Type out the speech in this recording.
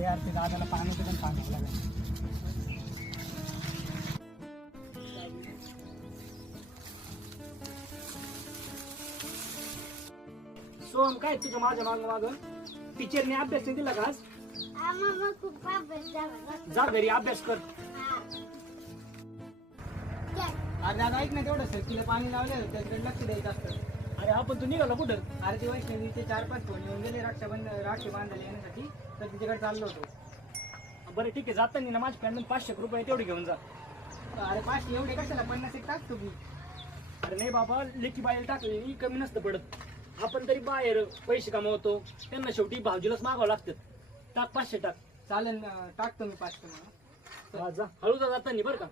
अरे यार ते दादाला पाण्याचं पण सांगावं लागेल. सोहम काय तुझं माझ्या माग टीचरने अभ्यास नाही दिला का आज? जा घरी अभ्यास कर. अरे दादा ऐक ना तेवढं सर तिला पाणी लावलं त्याच्याकडे लक्ष द्यायचं असतं. अरे आपण तू निघाला कुठं? अरे ते वैष्णवीचे 4-5 फोन येऊन गेले राखी बांधायला येण्यासाठी तर तिच्याकडे चाललो होतो. बरं ठीक आहे जाताना ना माझी पॅन्ट 500 रुपये तेवढे घेऊन जा. अरे 500 एवढे कशाला 50 एक टाकतो मी. अरे नाही बाबा लेकी बाहेर टाकले कमी नसतं पडत. आपण तरी बाहेर पैसे कमावतो त्यांना शेवटी भाऊजीलाच मागावं लागतं. टाक 500 टाक. चालेल टाकतो मी 500 मला. जा हळू जा जाताना बरं का.